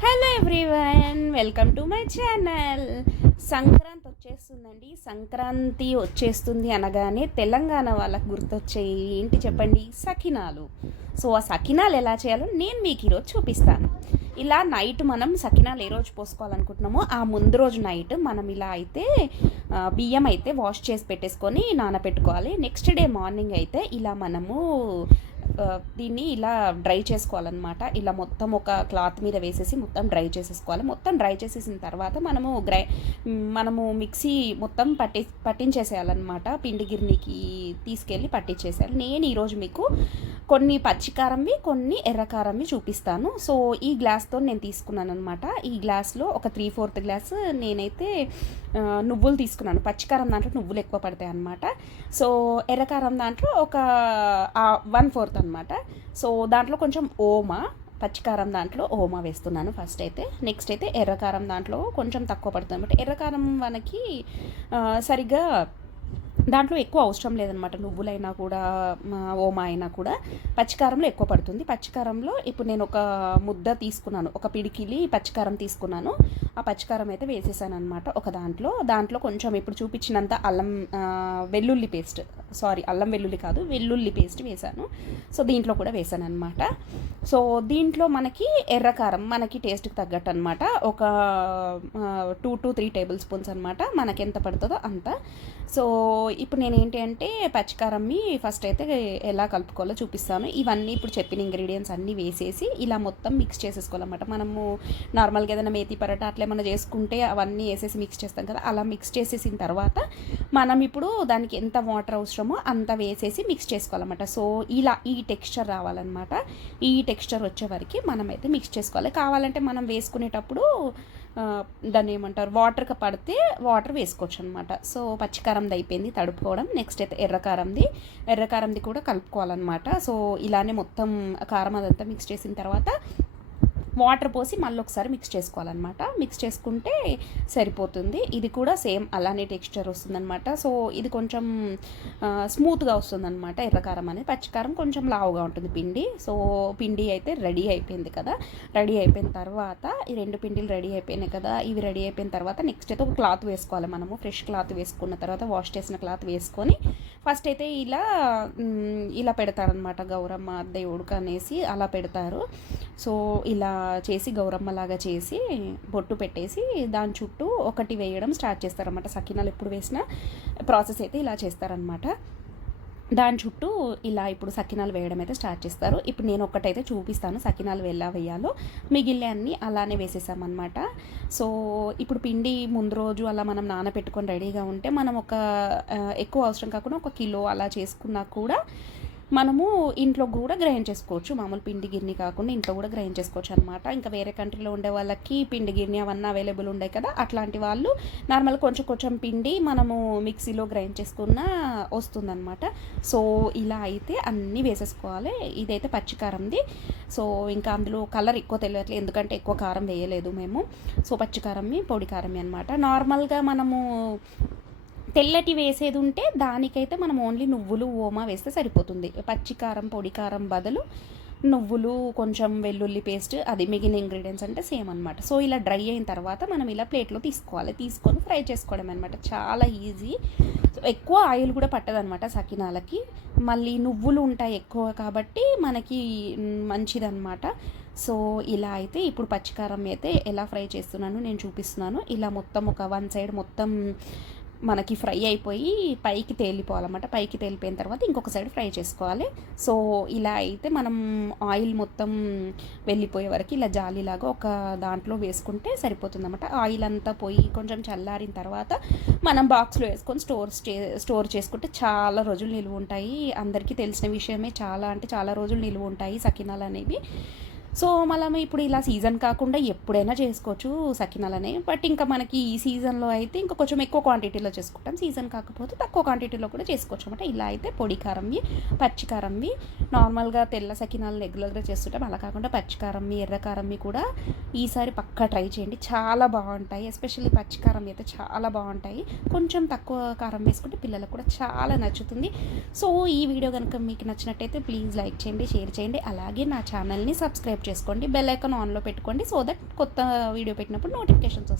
Hello everyone welcome to my channel Sankranti వచ్చేస్తుందండి. సంక్రాంతి వచ్చేస్తుంది అనగానే తెలంగాణ వాళ్ళకు గుర్తొచ్చే ఏంటి చెప్పండి? సకినాలు. సో ఆ సకినాలు ఎలా చేయాలో నేను మీకు ఈరోజు చూపిస్తాను. ఇలా నైట్ మనం సకినాలు ఏ రోజు పోసుకోవాలనుకుంటున్నామో ఆ ముందు రోజు నైట్ మనం ఇలా అయితే బియ్యం అయితే వాష్ చేసి పెట్టేసుకొని నానబెట్టుకోవాలి నెక్స్ట్ డే మార్నింగ్ అయితే ఇలా మనము దీన్ని ఇలా డ్రై చేసుకోవాలన్నమాట. ఇలా మొత్తం ఒక క్లాత్ మీద వేసేసి మొత్తం డ్రై చేసేసుకోవాలి. మొత్తం డ్రై చేసేసిన తర్వాత మనము గ్రై మనము మిక్సీ మొత్తం పట్టి పట్టించేసేయాలన్నమాట. పిండి గిర్నీకి తీసుకెళ్ళి పట్టించేసేయాలి. నేను ఈరోజు మీకు కొన్ని పచ్చికారంవి కొన్ని ఎర్రకారంవి చూపిస్తాను. సో ఈ గ్లాస్తో నేను తీసుకున్నాను అనమాట ఈ గ్లాస్లో ఒక త్రీ ఫోర్త్ గ్లాస్ నేనైతే నువ్వులు తీసుకున్నాను. పచ్చికారం దాంట్లో నువ్వులు ఎక్కువ పడతాయి అనమాట సో ఎర్రకారం దాంట్లో ఒక వన్ ఫోర్త్ అనమాట సో దాంట్లో కొంచెం ఓమా పచ్చికారం దాంట్లో ఓమా వేస్తున్నాను ఫస్ట్ అయితే. నెక్స్ట్ అయితే ఎర్రకారం దాంట్లో కొంచెం తక్కువ పడుతుంది అనమాట ఎర్రకారం మనకి సరిగ్గా దాంట్లో ఎక్కువ అవసరం లేదనమాట నువ్వులైనా కూడా ఓమా అయినా కూడా పచ్చికారంలో ఎక్కువ పడుతుంది. పచ్చికారంలో ఇప్పుడు నేను ఒక ముద్ద తీసుకున్నాను. ఒక పిడికిలి పచ్చికారం తీసుకున్నాను. ఆ పచ్చికారం అయితే వేసేసాను అనమాట ఒక దాంట్లో. దాంట్లో కొంచెం ఇప్పుడు చూపించినంత అల్లం వెల్లుల్లి పేస్ట్ సారీ అల్లం వెల్లుల్లి కాదు వెల్లుల్లి పేస్ట్ వేసాను. సో దీంట్లో కూడా వేసాను అనమాట సో దీంట్లో మనకి ఎర్రకారం మనకి టేస్ట్కి తగ్గట్టు అనమాట ఒక two to three table spoons అనమాట మనకి ఎంత పడుతుందో అంత. సో ఇప్పుడు నేను ఏంటి అంటే పచ్చికారమ్మి ఫస్ట్ అయితే ఎలా కలుపుకోవాలో చూపిస్తాను. ఇవన్నీ ఇప్పుడు చెప్పిన ఇంగ్రీడియంట్స్ అన్నీ వేసేసి ఇలా మొత్తం మిక్స్ చేసేసుకోవాలన్నమాట. మనము నార్మల్గా ఏదైనా మేతి పరోటా అట్లా ఏమైనా చేసుకుంటే అవన్నీ వేసేసి మిక్స్ చేస్తాం కదా అలా మిక్స్ చేసేసిన తర్వాత మనం ఇప్పుడు దానికి ఎంత వాటర్ అవసరమో అంత వేసేసి మిక్స్ చేసుకోవాలన్నమాట. సో ఇలా ఈ టెక్స్చర్ రావాలన్నమాట. ఈ టెక్స్చర్ వచ్చే వరకు మనమైతే మిక్స్ చేసుకోవాలి. కావాలంటే మనం వేసుకునేటప్పుడు దాన్ని ఏమంటారు వాటర్కి పడితే వాటర్ వేసుకోవచ్చు అనమాట సో పచ్చికారంది అయిపోయింది తడుపుకోవడం. నెక్స్ట్ అయితే ఎర్రకారంది ఎర్రకారంది కూడా కలుపుకోవాలన్నమాట. సో ఇలానే మొత్తం కారం అదంతా మిక్స్ చేసిన తర్వాత వాటర్ పోసి మళ్ళీ ఒకసారి మిక్స్ చేసుకోవాలన్నమాట. మిక్స్ చేసుకుంటే సరిపోతుంది. ఇది కూడా సేమ్ అలానే టెక్స్చర్ వస్తుందన్నమాట. సో ఇది కొంచెం స్మూత్గా వస్తుందన్నమాట. ఎర్రకారం అనేది. పచ్చికారం కొంచెం లావుగా ఉంటుంది పిండి. సో పిండి అయితే రెడీ అయిపోయింది కదా. రెడీ అయిపోయిన తర్వాత ఈ రెండు పిండిలు రెడీ అయిపోయినాయి కదా. ఇవి రెడీ అయిపోయిన తర్వాత నెక్స్ట్ అయితే ఒక క్లాత్ వేసుకోవాలి మనము. ఫ్రెష్ క్లాత్ వేసుకున్న తర్వాత వాష్ చేసిన క్లాత్ వేసుకొని ఫస్ట్ అయితే ఇలా ఇలా పెడతారనమాట గౌరమ్మ దేవుడికి అనేసి అలా పెడతారు. సో ఇలా చేసి గౌరమ్మలాగా చేసి బొట్టు పెట్టేసి దాని చుట్టూ ఒకటి వేయడం స్టార్ట్ చేస్తారనమాట సకినాలు ఎప్పుడు వేసినా ప్రాసెస్ అయితే ఇలా చేస్తారనమాట దాని చుట్టూ ఇలా ఇప్పుడు సకినాలు వేయడం అయితే స్టార్ట్ చేస్తారు. ఇప్పుడు నేను ఒక్కటైతే చూపిస్తాను సకినాలు ఎలా వేయాలో. మిగిలిన అన్ని అలానే వేసేసామన్నమాట. సో ఇప్పుడు పిండి ముందు రోజు అలా మనం నానబెట్టుకొని రెడీగా ఉంటే మనం ఒక ఎక్కువ అవసరం కాకుండా ఒక కిలో అలా చేసుకున్నా కూడా మనము ఇంట్లో కూడా గ్రైండ్ చేసుకోవచ్చు మామూలు పిండి గిన్నె కాకుండా ఇంట్లో కూడా గ్రైండ్ చేసుకోవచ్చు అనమాట ఇంకా వేరే కంట్రీలో ఉండే వాళ్ళకి పిండి గిన్నె అవన్నీ అవైలబుల్ ఉండే కదా అట్లాంటి వాళ్ళు నార్మల్ కొంచెం కొంచెం పిండి మనము మిక్సీలో గ్రైండ్ చేసుకున్న వస్తుందన్నమాట. సో ఇలా అయితే అన్నీ వేసేసుకోవాలి. ఇదైతే పచ్చికారంది. సో ఇంకా అందులో కలర్ ఎక్కువ తెలియట్లేదు. ఎందుకంటే ఎక్కువ కారం వేయలేదు మేము. సో పచ్చికారంని పొడి కారమే అనమాట నార్మల్గా మనము తెల్లటి వేసేది ఉంటే దానికైతే మనం ఓన్లీ నువ్వులు ఓమా వేస్తే సరిపోతుంది. పచ్చికారం పొడి కారం బదులు నువ్వులు కొంచెం వెల్లుల్లి పేస్ట్ అది మిగిలిన ఇంగ్రీడియంట్స్ అంటే సేమ్ అనమాట సో ఇలా డ్రై అయిన తర్వాత మనం ఇలా ప్లేట్లో తీసుకోవాలి. తీసుకొని ఫ్రై చేసుకోవడం అనమాట చాలా ఈజీ సో ఎక్కువ ఆయిల్ కూడా పట్టదనమాట సకినాలకి. మళ్ళీ నువ్వులు ఉంటాయి ఎక్కువ కాబట్టి మనకి మంచిదనమాట మంచిదన్నమాట. సో ఇలా అయితే ఇప్పుడు పచ్చికారం అయితే ఎలా ఫ్రై చేస్తున్నాను నేను చూపిస్తున్నాను. ఇలా మొత్తం ఒక వన్ సైడ్ మొత్తం మనకి ఫ్రై అయిపోయి పైకి తేలిపోవాలన్నమాట. పైకి తేలిపోయిన తర్వాత ఇంకొక సైడ్ ఫ్రై చేసుకోవాలి. సో ఇలా అయితే మనం ఆయిల్ మొత్తం వెళ్ళిపోయే వరకు ఇలా జాలీలాగా ఒక దాంట్లో వేసుకుంటే సరిపోతుందన్నమాట. ఆయిల్ అంతా పోయి కొంచెం చల్లారిన తర్వాత మనం బాక్స్లో వేసుకొని స్టోర్ స్టోర్ చేసుకుంటే చాలా రోజులు నిలువ ఉంటాయి. అందరికీ తెలిసిన విషయమే చాలా అంటే చాలా రోజులు నిలువ ఉంటాయి సకినాలు అనేవి. సో మనం ఇప్పుడు ఇలా సీజన్ కాకుండా ఎప్పుడైనా చేసుకోవచ్చు సకినాలనే బట్ ఇంకా మనకి ఈ సీజన్లో అయితే ఇంకా కొంచెం ఎక్కువ క్వాంటిటీలో చేసుకుంటాం. సీజన్ కాకపోతే తక్కువ క్వాంటిటీలో కూడా చేసుకోవచ్చు అనమాట ఇలా అయితే పొడి కారంవి పచ్చికారంవి నార్మల్గా తెల్ల సకినాలు రెగ్యులర్గా చేస్తుంటాం. అలా కాకుండా పచ్చి కారంవి ఎర్ర కారంవి కూడా ఈసారి పక్కా ట్రై చేయండి. చాలా బాగుంటాయి. ఎస్పెషల్లీ పచ్చికారం అయితే చాలా బాగుంటాయి. కొంచెం తక్కువ కారం వేసుకుంటే పిల్లలకు కూడా చాలా నచ్చుతుంది. సో ఈ వీడియో కనుక మీకు నచ్చినట్టయితే ప్లీజ్ లైక్ చేయండి షేర్ చేయండి. అలాగే నా ఛానల్ని సబ్స్క్రైబ్ చేసుకోండి. బెల్ ఐకాన్ ఆన్లో పెట్టుకోండి. సో దట్ కొత్త వీడియో పెట్టినప్పుడు నోటిఫికేషన్స్ వస్తాయి.